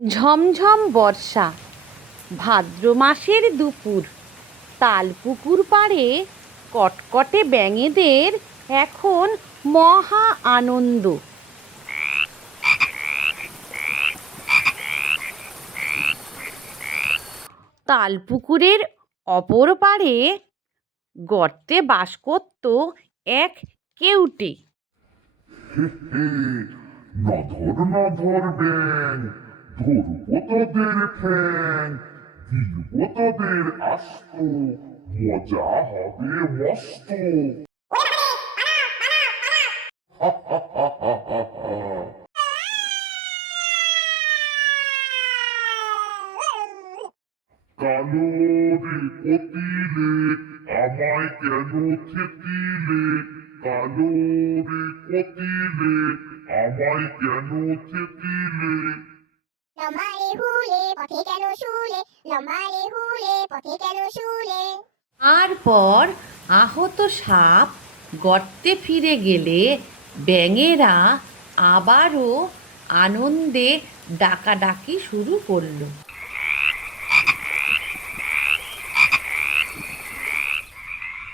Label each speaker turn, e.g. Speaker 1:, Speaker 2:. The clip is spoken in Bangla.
Speaker 1: ঝমঝম বর্ষা। ভাদ্র মাসের দুপুর। তালপুকুর পাড়ে কটকটে ব্যাঙেদের এখন মহা আনন্দ। তালপুকুরের অপর পাড়ে গর্তে বাস করত এক কেউটে।
Speaker 2: নধর নধর ব্যাং ধরবো তোদের ঠ্যাং গিলবো তোদের আস্ত মজা হবে মস্ত। কালো রে কপিলে আমায় কেন থেতিলে কালো রে কপিলে আমায় কেন থেতিলে
Speaker 3: পথে গেল শুলে? লম্বারে হুলে, পথে গেল শুলে?
Speaker 1: তারপর আহত সাপ গর্তে ফিরে গেলে ব্যাঙেরা আবারও আনন্দে ডাকাডাকি শুরু করল।